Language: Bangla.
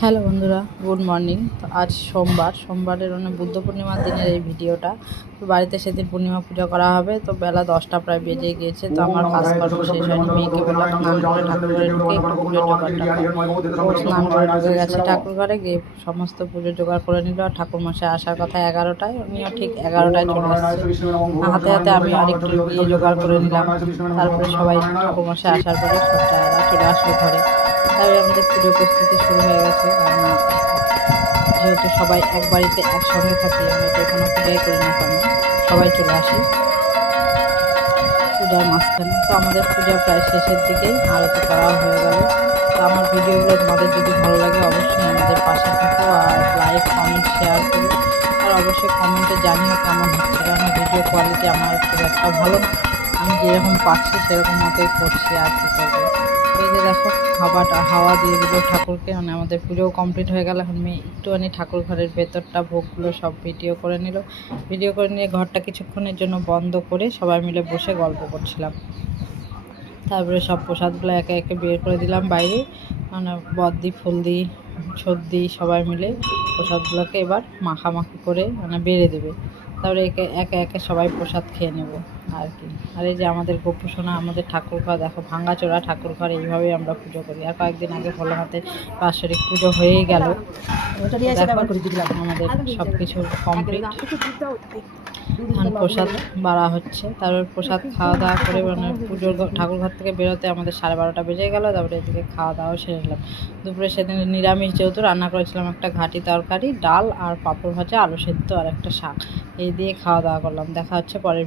হ্যালো বন্ধুরা, গুড মর্নিং। তো আজ সোমবারের বুদ্ধ পূর্ণিমার দিনের এই ভিডিওটা। তো বাড়িতে সেদিন পূর্ণিমা পুজো করা হবে। তো বেলা 10টা প্রায় বেজে গিয়েছে। তো আমার কাজকর্ম শেষ হয়নি। মেয়েকে বললাম স্নান করে ঠাকুরঘরে ঢুকে একটু পুজোর জোগাড়টা ও স্নান করে ঢুকে গেছে ঠাকুরঘরে গিয়ে সমস্ত পুজোর জোগাড় করে নিল। আর ঠাকুরমশাই আসার কথা 11টায়, উনিও ঠিক 11টায় চলে আসছে। হাতে হাতে আমি আরেকটু গিয়ে জোগাড় করে নিলাম। তারপরে সবাই ঠাকুরমশাই আসার পরে সব জায়গা চলে আসলো ঘরে। তারপরে আমাদের পুজো প্রস্তুতি শুরু হয়ে গেছে। যেহেতু সবাই এক বাড়িতে একসঙ্গে থাকি, আমরা যে কোনো পূজাই করি না কেন সবাই চলে আসি পূজার মাঝখানে। তো আমাদের পূজা প্রায় শেষের দিকেই, আরতি করা হয়ে গেল। তো আমার ভিডিওগুলো তোমাদের যদি ভালো লাগে অবশ্যই আমাদের পাশে থাকো আর লাইক কমেন্ট শেয়ার করো। আর অবশ্যই কমেন্টে জানিও কেমন হচ্ছে, কারণ ভিডিও কোয়ালিটি আমার খুব একটা ভালো না। আমি যেরকম পাচ্ছি সেরকম মতোই করছি, আর কী করবো। এই যে দেখো হাওয়া দিয়ে দিল ঠাকুরকে, আমাদের পুজোও কমপ্লিট হয়ে গেল। এখন মেয়ে একটুখানি ঠাকুর ঘরের ভেতরটা ভোগগুলো সব ভিডিও করে নিয়ে ঘরটা কিছুক্ষণের জন্য বন্ধ করে সবাই মিলে বসে গল্প করছিলাম। তারপরে সব প্রসাদগুলো একে একে বের করে দিলাম বাইরে, বদ্দি ফুলদি সর্দি সবাই মিলে প্রসাদগুলোকে এবার মাখামাখি করে বেড়ে দেবে। তারপরে একে একে সবাই প্রসাদ খেয়ে নেব আর কি। আর এই যে আমাদের গোপুসোনা, আমাদের ঠাকুরঘর দেখো, ভাঙাচোরা ঠাকুরঘর, এইভাবেই আমরা পুজো করি। আর কয়েকদিন আগে ভোলানাথের বাৎসরিক পুজো হয়েই গেল। আমাদের সব কিছু কমপ্লিট। প্রসাদ বাড়া হচ্ছে, তারপর প্রসাদ খাওয়া দাওয়া করে পুজোর ঠাকুরঘর থেকে বেরোতে আমাদের 12:30 বেজে গেল। তারপরে এদিকে খাওয়া দাওয়া সেরে নিলাম। দুপুরে সেদিন নিরামিষ যেহেতু রান্না করেছিলাম একটা ঘাঁটি তরকারি, ডাল আর পাঁপড় ভাজা, আলু সেদ্ধ আর একটা শাক, এই দিয়ে খাওয়া দাওয়া করলাম। দেখা হচ্ছে পরের